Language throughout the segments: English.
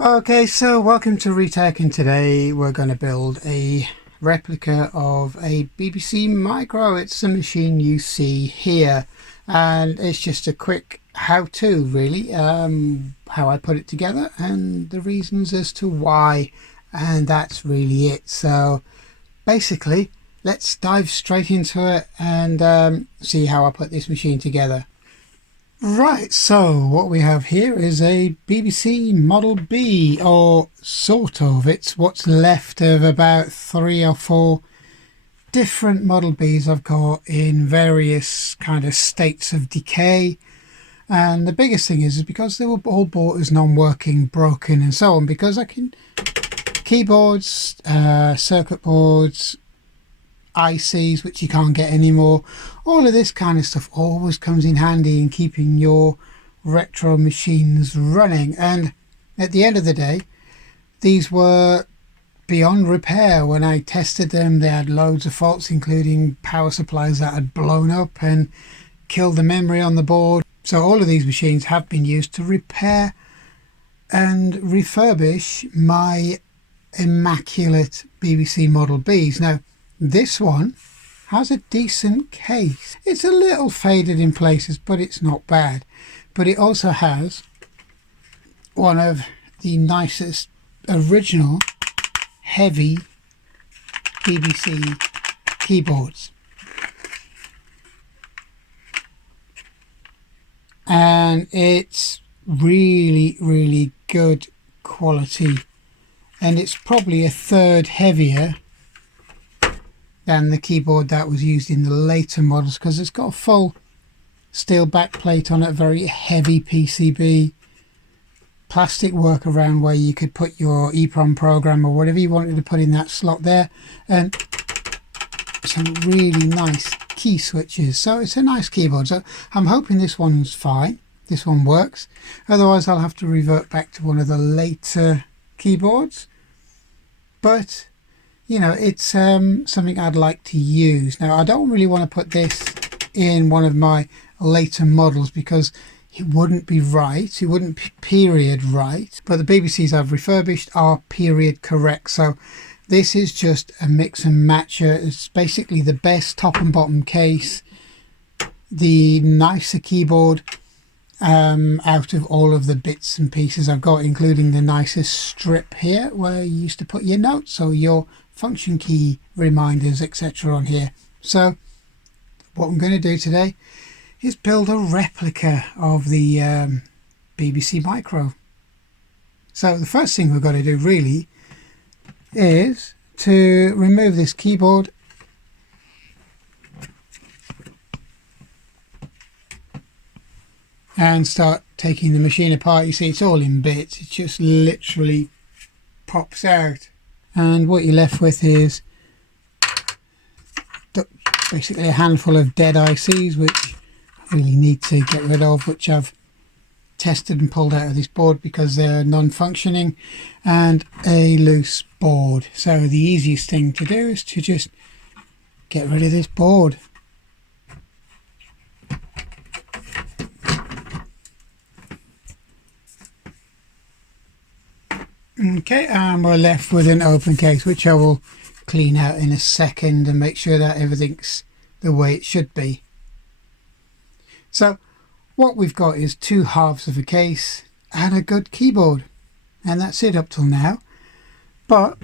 Okay, so welcome to Retech, and today we're going to build a replica of a BBC Micro. It's the machine you see here, and it's just a quick how-to really, how I put it together and the reasons as to why, and that's really it. So basically, let's dive straight into it and see how I put this machine together. Right, so what we have here is a BBC Model B, or sort of. It's what's left of about 3 or 4 different Model Bs I've got in various kind of states of decay. And the biggest thing is because they were all bought as non-working, broken and so on, because I can keyboards, circuit boards, ICs which you can't get anymore, all of this kind of stuff always comes in handy in keeping your retro machines running. And at the end of the day, these were beyond repair. When I tested them, they had loads of faults, including power supplies that had blown up and killed the memory on the board. So all of these machines have been used to repair and refurbish my immaculate BBC Model Bs. Now this one has a decent case. It's a little faded in places, but it's not bad. But it also has one of the nicest original heavy BBC keyboards. And it's really good quality. And it's probably a third heavier than the keyboard that was used in the later models, because it's got a full steel backplate on it, very heavy PCB, plastic workaround where you could put your EEPROM program or whatever you wanted to put in that slot there, and some really nice key switches. So it's a nice keyboard. So I'm hoping this one's fine, this one works. Otherwise I'll have to revert back to one of the later keyboards. But you know, it's something I'd like to use. Now, I don't really want to put this in one of my later models because it wouldn't be right. It wouldn't be period right. But the BBCs I've refurbished are period correct. So this is just a mix and matcher. It's basically the best top and bottom case, the nicer keyboard out of all of the bits and pieces I've got, including the nicest strip here where you used to put your notes or your function key reminders, etc. on here. So what I'm going to do today is build a replica of the BBC Micro. So the first thing we've got to do really is to remove this keyboard and start taking the machine apart. You see it's all in bits, it just literally pops out. And what you're left with is basically a handful of dead ICs, which I really need to get rid of, which I've tested and pulled out of this board because they're non-functioning, and a loose board. So the easiest thing to do is to just get rid of this board. Okay, and we're left with an open case, which I will clean out in a second and make sure that everything's the way it should be. So what we've got is 2 halves of a case and a good keyboard, and that's it up till now. But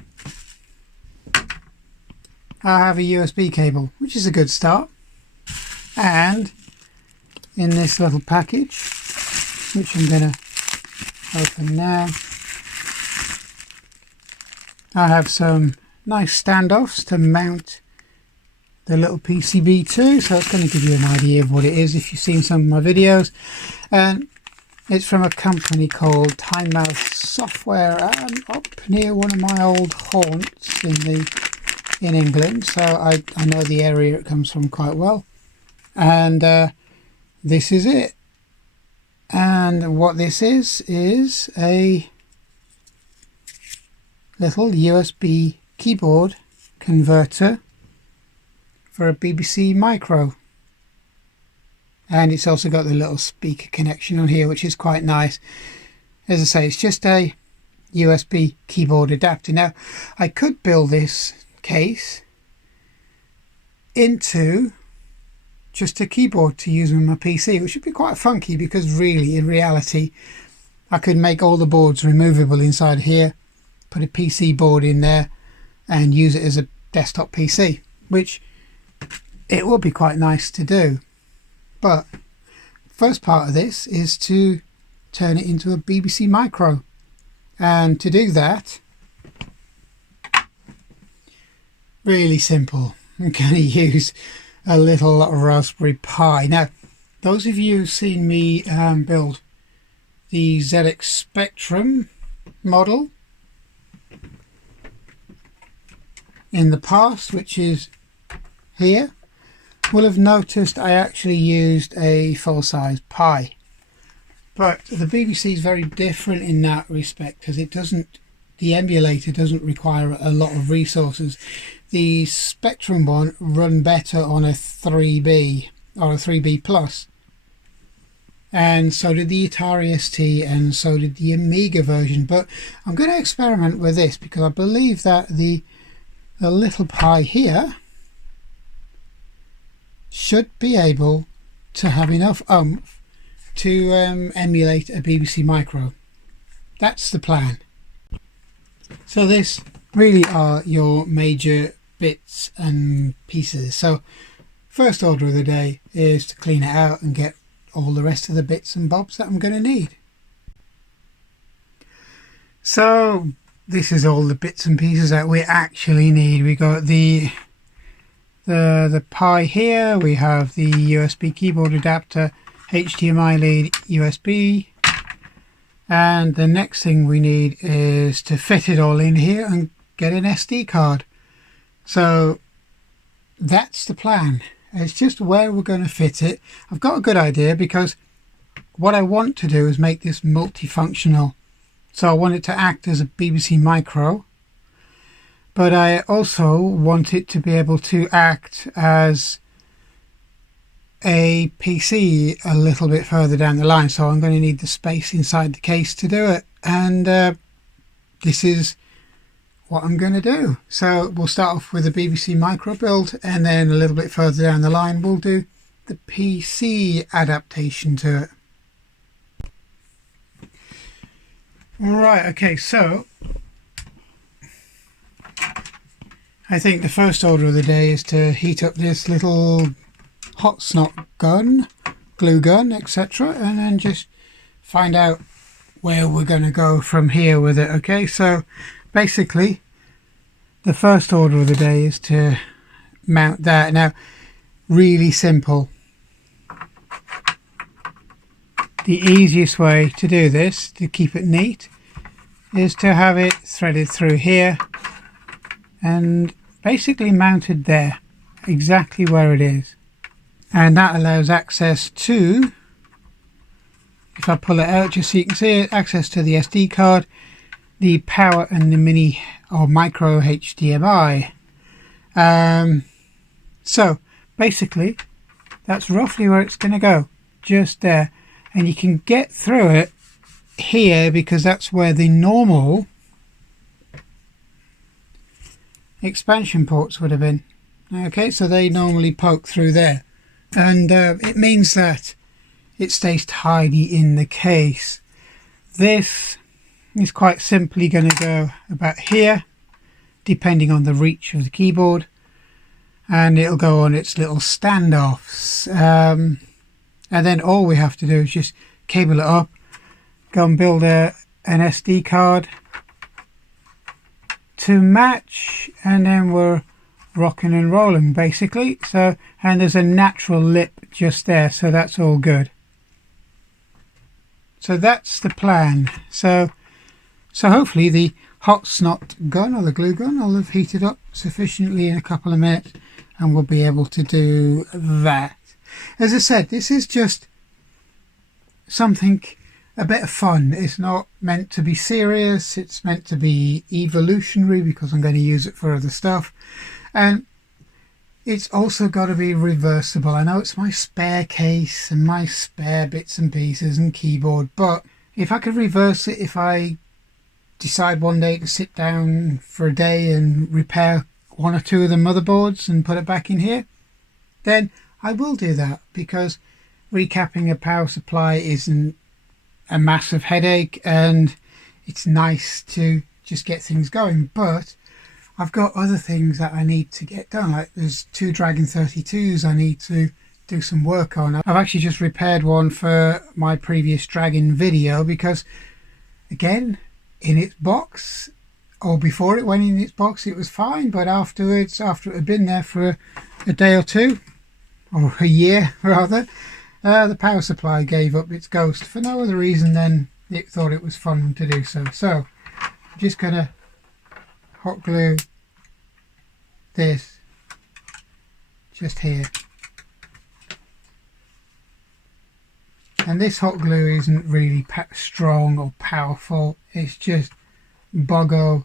I have a USB cable, which is a good start, and in this little package, which I'm going to open now, I have some nice standoffs to mount the little PCB to, so it's going to give you an idea of what it is if you've seen some of my videos. And it's from a company called Time Mouse Software, up near one of my old haunts in England, so I know the area it comes from quite well. And this is it. And what this is a little USB keyboard converter for a BBC Micro. And it's also got the little speaker connection on here, which is quite nice. As I say, it's just a USB keyboard adapter. Now I could build this case into just a keyboard to use with my PC, which would be quite funky, because really in reality I could make all the boards removable inside here, put a PC board in there and use it as a desktop PC, which it would be quite nice to do. But first part of this is to turn it into a BBC Micro, and to do that, really simple, I'm going to use a little Raspberry Pi. Now those of you who've seen me build the ZX Spectrum model in the past, which is here, will have noticed I actually used a full-size Pi. But the BBC is very different in that respect, because the emulator doesn't require a lot of resources. The Spectrum one run better on a 3B or a 3B plus, and so did the Atari ST, and so did the Amiga version. But I'm going to experiment with this, because I believe that the little Pi here should be able to have enough oomph to emulate a BBC Micro. That's the plan. So this really are your major bits and pieces. So first order of the day is to clean it out and get all the rest of the bits and bobs that I'm going to need. So this is all the bits and pieces that we actually need. We got the Pi here, we have the USB keyboard adapter, HDMI lead, USB, and the next thing we need is to fit it all in here and get an SD card. So that's the plan. It's just where we're going to fit it. I've got a good idea, because what I want to do is make this multifunctional. So I want it to act as a BBC Micro, but I also want it to be able to act as a PC a little bit further down the line. So I'm going to need the space inside the case to do it, and this is what I'm going to do. So we'll start off with a BBC Micro build, and then a little bit further down the line we'll do the PC adaptation to it. Right, okay, so I think the first order of the day is to heat up this little hot snot gun, glue gun, etc., and then just find out where we're going to go from here with it. Okay, so basically the first order of the day is to mount that. Now, really simple. The easiest way to do this, to keep it neat, is to have it threaded through here and basically mounted there, exactly where it is. And that allows access to, if I pull it out just so you can see it, access to the SD card, the power, and the mini or micro HDMI. So basically that's roughly where it's going to go, just there. And you can get through it here because that's where the normal expansion ports would have been. Okay, so they normally poke through there, and it means that it stays tidy in the case. This is quite simply going to go about here, depending on the reach of the keyboard, and it'll go on its little standoffs. And then all we have to do is just cable it up, go and build an SD card to match, and then we're rocking and rolling basically. So, and there's a natural lip just there, so that's all good. So that's the plan. So hopefully the hot snot gun or the glue gun will have heated up sufficiently in a couple of minutes, and we'll be able to do that. As I said, this is just something, a bit of fun. It's not meant to be serious. It's meant to be evolutionary because I'm going to use it for other stuff. And it's also got to be reversible. I know it's my spare case and my spare bits and pieces and keyboard, but if I could reverse it, if I decide one day to sit down for a day and repair one or two of the motherboards and put it back in here, then I will do that, because recapping a power supply isn't a massive headache and it's nice to just get things going. But I've got other things that I need to get done, like there's 2 Dragon 32s I need to do some work on. I've actually just repaired one for my previous Dragon video, because again, in its box, or before it went in its box, it was fine, but afterwards, after it had been there for a day or two, or a year rather, the power supply gave up its ghost for no other reason than it thought it was fun to do so. So I'm just gonna hot glue this just here. And this hot glue isn't really strong or powerful, it's just Bogo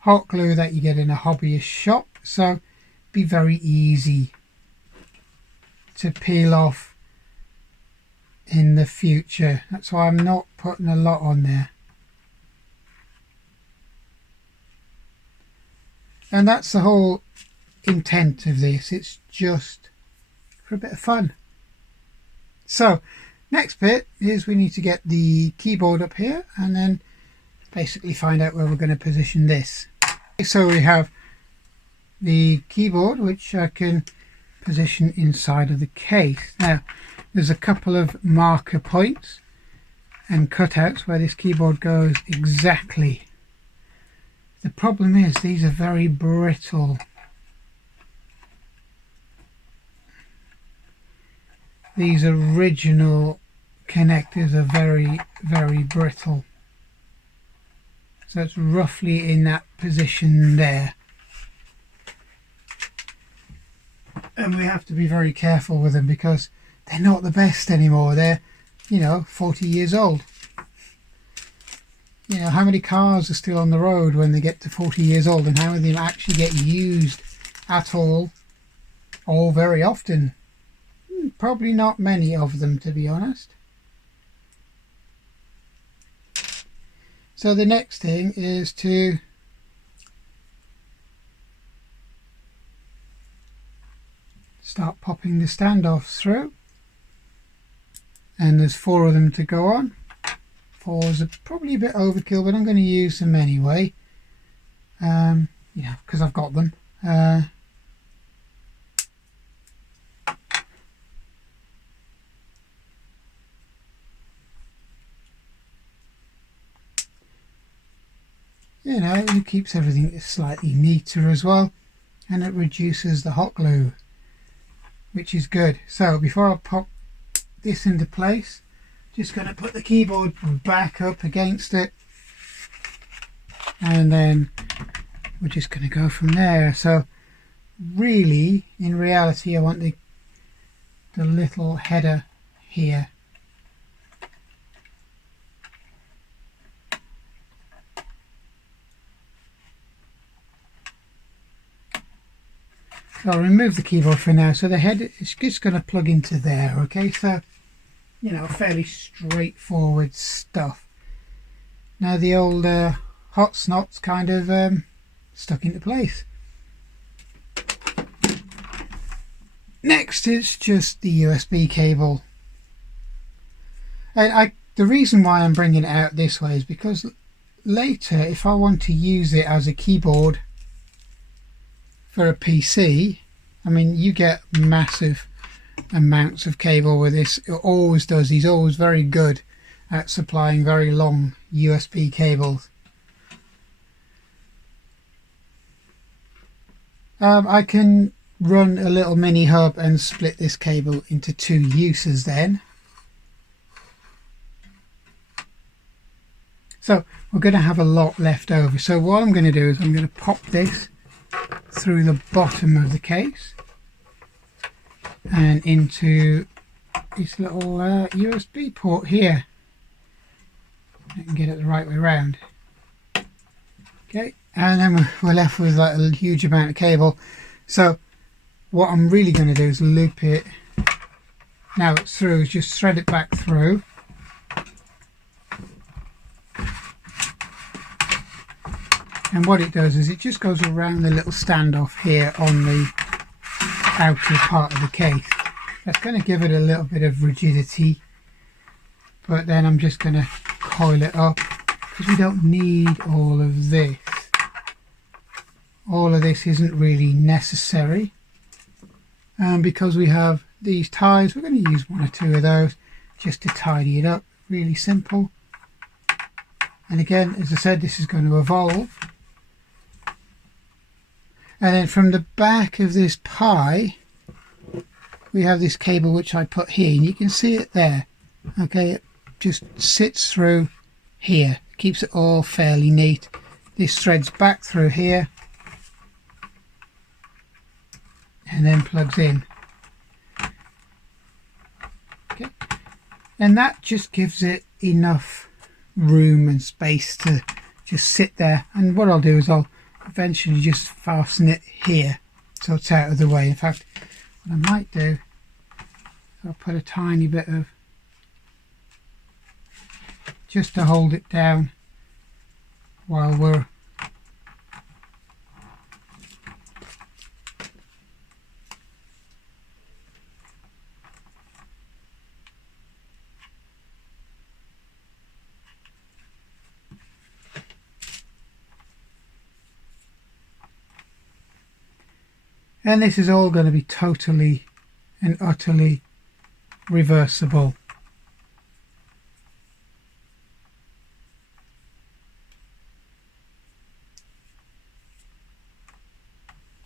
hot glue that you get in a hobbyist shop, so be very easy to peel off in the future. That's why I'm not putting a lot on there. And that's the whole intent of this, it's just for a bit of fun. So next bit is we need to get the keyboard up here and then basically find out where we're going to position this. So we have the keyboard, which I can position inside of the case. Now there's a couple of marker points and cutouts where this keyboard goes exactly. The problem is these are very brittle. These original connectors are very, very brittle. So it's roughly in that position there. And we have to be very careful with them because they're not the best anymore. They're, 40 years old. How many cars are still on the road when they get to 40 years old, and how many of them actually get used at all or very often? Probably not many of them, to be honest. So the next thing is to start popping the standoffs through, and there's 4 of them to go on. 4 is probably a bit overkill, but I'm going to use them anyway, because I've got them. It keeps everything slightly neater as well, and it reduces the hot glue, which is good. So before I pop this into place, just going to put the keyboard back up against it, and then we're just going to go from there. So really, in reality, I want the little header here. So I'll remove the keyboard for now. So the head is just going to plug into there. Okay, so fairly straightforward stuff. Now the old hot snot's kind of stuck into place. Next is just the USB cable. And the reason why I'm bringing it out this way is because later, if I want to use it as a keyboard for a PC, you get massive amounts of cable with this. It always does. He's always very good at supplying very long USB cables. I can run a little mini hub and split this cable into 2 uses then. So we're going to have a lot left over. So what I'm going to do is I'm going to pop this through the bottom of the case and into this little USB port here. I can get it the right way around. Okay, and then we're left with like a huge amount of cable. So what I'm really going to do is loop it, now it's through, just thread it back through. And what it does is it just goes around the little standoff here on the outer part of the case. That's going to give it a little bit of rigidity, but then I'm just going to coil it up because we don't need all of this. All of this isn't really necessary, and because we have these ties, we're going to use 1 or 2 of those just to tidy it up. Really simple. And again, as I said, this is going to evolve. And then from the back of this pie, we have this cable which I put here, and you can see it there. Okay, it just sits through here, keeps it all fairly neat. This threads back through here and then plugs in. Okay, and that just gives it enough room and space to just sit there. And what I'll do is I'll eventually just fasten it here so it's out of the way. In fact, what I might do, I'll put a tiny bit of, just to hold it down while we're and this is all going to be totally and utterly reversible.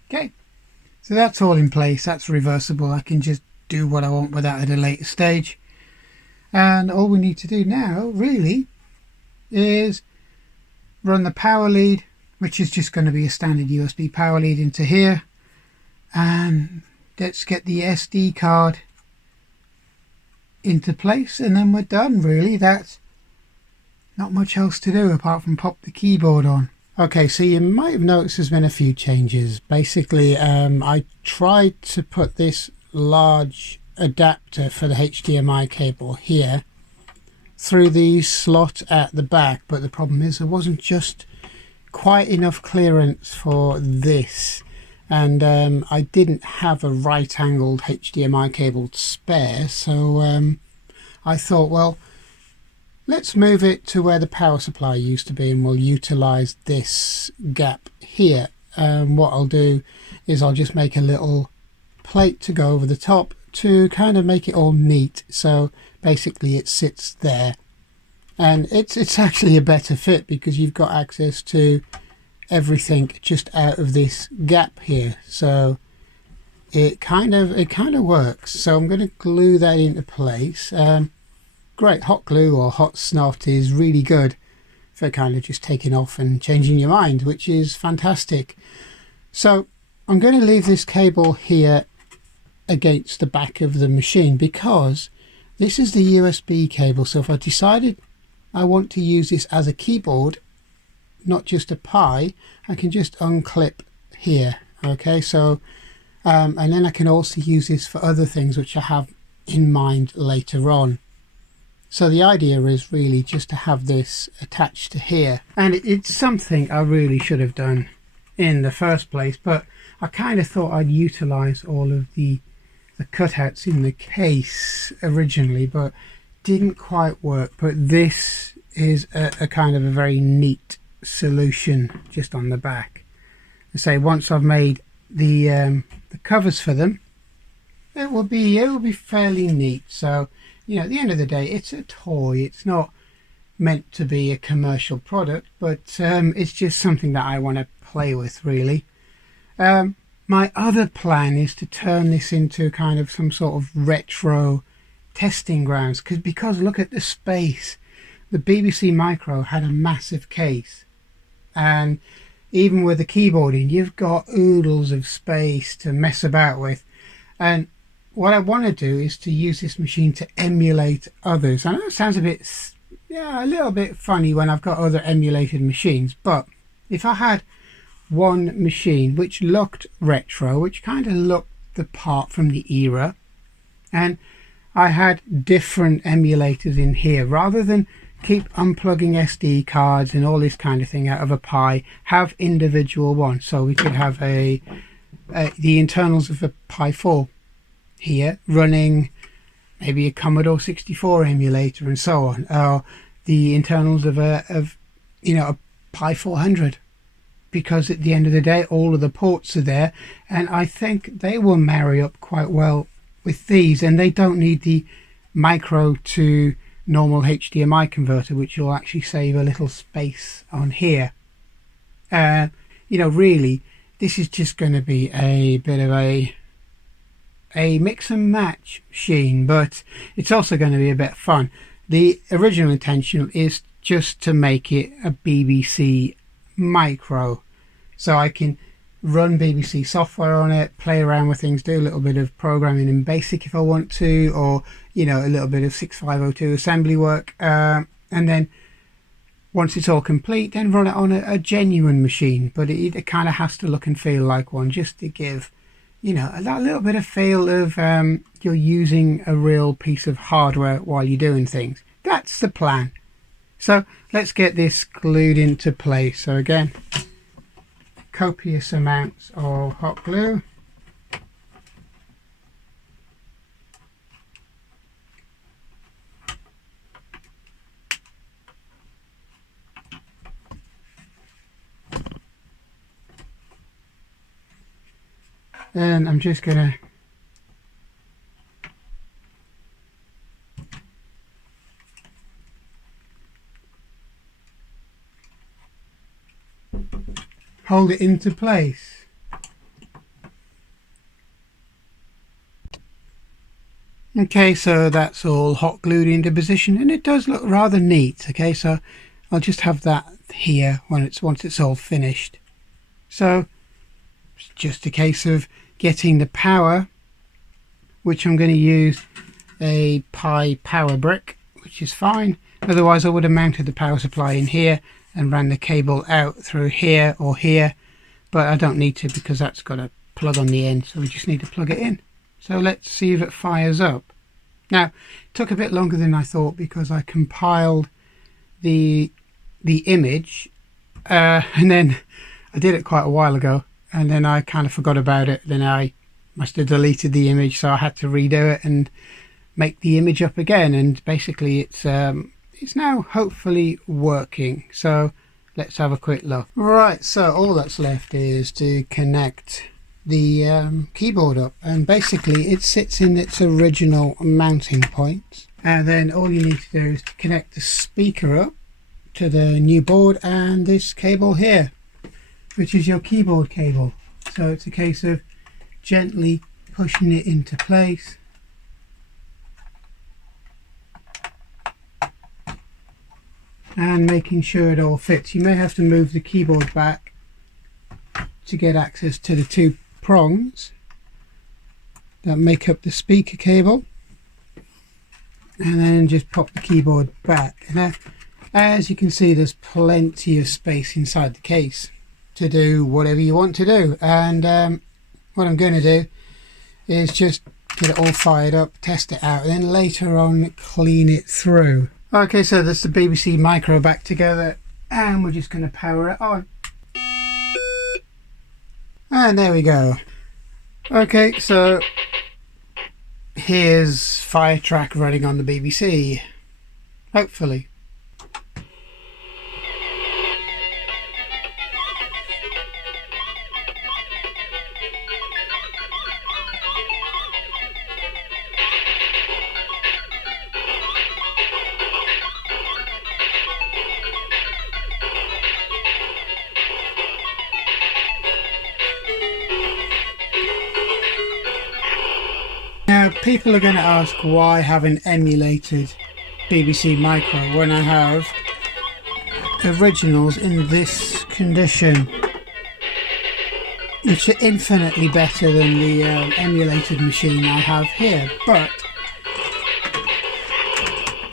Okay, so that's all in place, that's reversible. I can just do what I want with that at a later stage. And all we need to do now really is run the power lead, which is just going to be a standard USB power lead, into here. And let's get the SD card into place, and then we're done really. That's not much else to do apart from pop the keyboard on. Okay, so you might have noticed there's been a few changes. Basically, I tried to put this large adapter for the HDMI cable here through the slot at the back, but the problem is there wasn't just quite enough clearance for this. And I didn't have a right-angled HDMI cable to spare, so I thought, well, let's move it to where the power supply used to be, and we'll utilize this gap here. What I'll do is I'll just make a little plate to go over the top to kind of make it all neat. So basically it sits there, and it's actually a better fit because you've got access to everything just out of this gap here, so it kind of works. So I'm going to glue that into place. Great, hot glue or hot snot is really good for kind of just taking off and changing your mind, which is fantastic. So I'm going to leave this cable here against the back of the machine because this is the USB cable. So if I decided I want to use this as a keyboard, not just a Pi, I can just unclip here. Okay, so and then I can also use this for other things which I have in mind later on. So the idea is really just to have this attached to here, and it's something I really should have done in the first place, but I kind of thought I'd utilize all of the cutouts in the case originally, but didn't quite work. But this is a kind of a very neat solution just on the back. I say once I've made the covers for them, it will be fairly neat. So you know, at the end of the day, it's a toy. It's not meant to be a commercial product, but it's just something that I want to play with really. My other plan is to turn this into kind of some sort of retro testing grounds, because look at the space. The BBC Micro had a massive case, and even with the keyboarding, you've got oodles of space to mess about with. And what I want to do is to use this machine to emulate others. I know it sounds a little bit funny when I've got other emulated machines, but if I had one machine which looked retro, which kind of looked the part from the era, and I had different emulators in here, rather than keep unplugging SD cards and all this kind of thing out of a Pi, have individual ones. So we could have the internals of a Pi 4 here running maybe a Commodore 64 emulator and so on, or the internals of a Pi 400, because at the end of the day all of the ports are there, and I think they will marry up quite well with these, and they don't need the micro to normal HDMI converter, which will actually save a little space on here. Really this is just going to be a bit of a mix and match machine, but it's also going to be a bit fun. The original intention is just to make it a BBC micro, so I can run BBC software on it, play around with things, do a little bit of programming in BASIC if I want to, or a little bit of 6502 assembly work, and then once it's all complete, then run it on a genuine machine. But it kind of has to look and feel like one, just to give a little bit of feel of you're using a real piece of hardware while you're doing things. That's the plan. So let's get this glued into place. So again, copious amounts of hot glue. And I'm just going to hold it into place. Okay, so that's all hot glued into position, and it does look rather neat. Okay, so I'll just have that here once it's all finished. So it's just a case of getting the power, which I'm going to use a Pi power brick, which is fine. Otherwise I would have mounted the power supply in here and ran the cable out through here or here, but I don't need to because that's got a plug on the end, so we just need to plug it in. So let's see if it fires up. Now it took a bit longer than I thought because I compiled the image and then I did it quite a while ago, and then I kind of forgot about it. Then I must have deleted the image, so I had to redo it and make the image up again, and basically it's now hopefully working. So let's have a quick look. Right, so all that's left is to connect the keyboard up, and basically it sits in its original mounting point, and then all you need to do is to connect the speaker up to the new board and this cable here, which is your keyboard cable. So it's a case of gently pushing it into place, and making sure it all fits. You may have to move the keyboard back to get access to the two prongs that make up the speaker cable, and then just pop the keyboard back. Now, as you can see, there's plenty of space inside the case to do whatever you want to do, and what I'm going to do is just get it all fired up, test it out, and then later on clean it through. Okay, so that's the BBC Micro back together, and we're just going to power it on. And there we go. Okay, so here's Firetrack running on the BBC, hopefully. Now people are going to ask why I haven't emulated BBC Micro when I have originals in this condition, which are infinitely better than the emulated machine I have here. But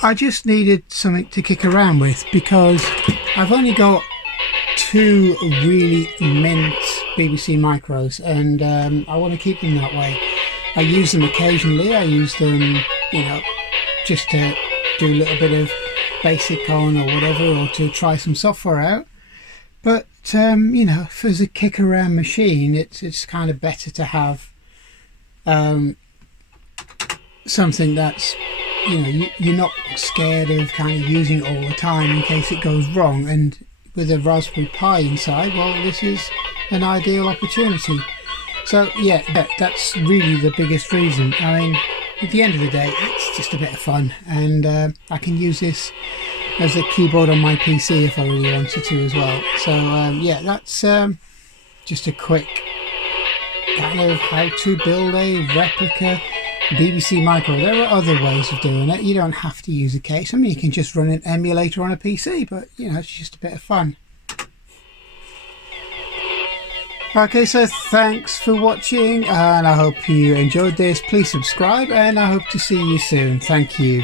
I just needed something to kick around with because I've only got two really mint BBC Micros, and I want to keep them that way. I use them occasionally. I use them, just to do a little bit of basic on or whatever, or to try some software out. But you know, if there's a kick around machine, it's kind of better to have something that's, you know, you're not scared of kind of using it all the time in case it goes wrong. And with a Raspberry Pi inside, well, this is an ideal opportunity. So yeah, that's really the biggest reason. I mean, at the end of the day, it's just a bit of fun, and I can use this as a keyboard on my PC if I really wanted to as well. So yeah, that's just a quick kind of how to build a replica BBC Micro. There are other ways of doing it. You don't have to use a case. I mean, you can just run an emulator on a PC, but you know, it's just a bit of fun. Okay, so thanks for watching, and I hope you enjoyed this. Please subscribe, and I hope to see you soon. Thank you.